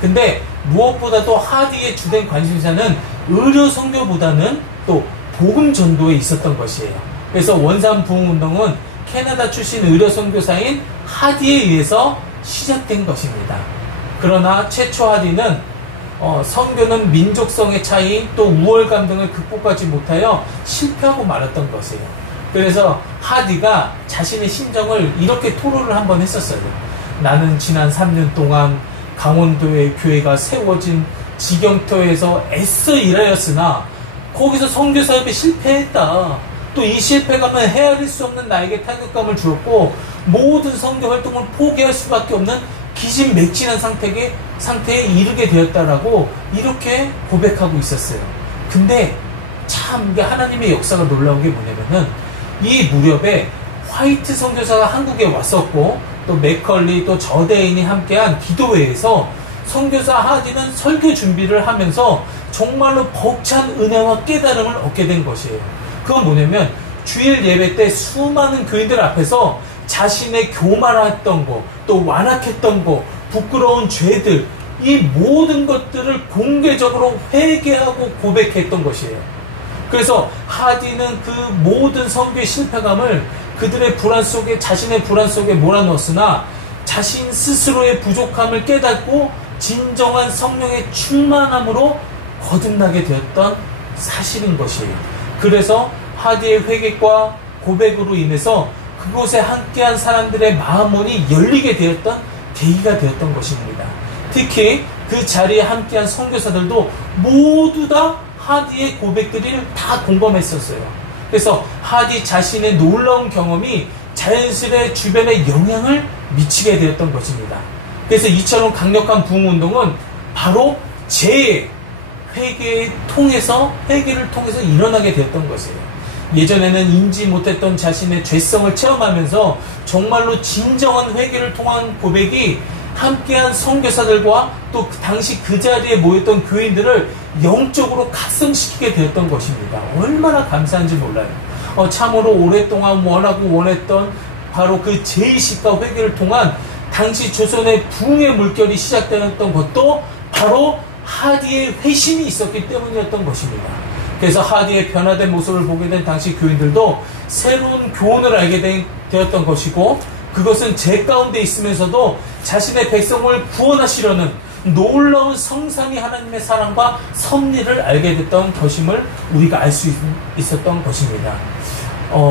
근데 무엇보다도 하디의 주된 관심사는 의료 선교보다는 또 복음 전도에 있었던 것이에요. 그래서 원산 부흥 운동은 캐나다 출신 의료 선교사인 하디에 의해서 시작된 것입니다. 그러나 최초 하디는 선교는 민족성의 차이 또 우월감 등을 극복하지 못하여 실패하고 말았던 것이에요. 그래서 하디가 자신의 심정을 이렇게 토로를 한번 했었어요. 나는 지난 3년 동안 강원도의 교회가 세워진 지경터에서 애써 일하였으나 거기서 선교사업에 실패했다. 또 이 실패감은 헤아릴 수 없는 나에게 타격감을 주었고 모든 선교 활동을 포기할 수밖에 없는 기진맥진한 상태에 이르게 되었다라고 이렇게 고백하고 있었어요. 근데 참 이게 하나님의 역사가 놀라운 게 뭐냐면은 이 무렵에 화이트 선교사가 한국에 왔었고 또 맥컬리 또 저대인이 함께한 기도회에서 선교사 하디는 설교 준비를 하면서 정말로 벅찬 은혜와 깨달음을 얻게 된 것이에요. 그건 뭐냐면 주일 예배 때 수많은 교인들 앞에서 자신의 교만했던 거, 또 완악했던 거, 부끄러운 죄들, 이 모든 것들을 공개적으로 회개하고 고백했던 것이에요. 그래서 하디는 그 모든 선교의 실패감을 그들의 불안 속에, 자신의 불안 속에 몰아넣었으나 자신 스스로의 부족함을 깨닫고 진정한 성령의 충만함으로 거듭나게 되었던 사실인 것이에요. 그래서 하디의 회개과 고백으로 인해서 그곳에 함께한 사람들의 마음문이 열리게 되었던 계기가 되었던 것입니다. 특히 그 자리에 함께한 선교사들도 모두 다 하디의 고백들을 다 공감했었어요. 그래서 하디 자신의 놀라운 경험이 자연스레 주변에 영향을 미치게 되었던 것입니다. 그래서 이처럼 강력한 부흥운동은 바로 회개를 통해서 일어나게 되었던 것이에요. 예전에는 인지 못했던 자신의 죄성을 체험하면서 정말로 진정한 회개를 통한 고백이 함께한 선교사들과 또 당시 그 자리에 모였던 교인들을 영적으로 각성시키게 되었던 것입니다. 얼마나 감사한지 몰라요. 참으로 오랫동안 원했던 바로 그 죄의식과 회개를 통한 당시 조선의 부흥의 물결이 시작되었던 것도 바로 하디의 회심이 있었기 때문이었던 것입니다. 그래서 하디의 변화된 모습을 보게 된 당시 교인들도 새로운 교훈을 알게 되었던 것이고 그것은 죄 가운데 있으면서도 자신의 백성을 구원하시려는 놀라운 성삼위 하나님의 사랑과 섭리를 알게 됐던 것임을 우리가 알 수 있었던 것입니다.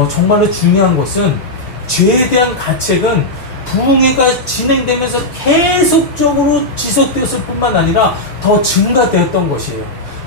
정말로 중요한 것은 죄에 대한 가책은 부흥회가 진행되면서 계속적으로 지속되었을 뿐만 아니라 더 증가되었던 것이에요.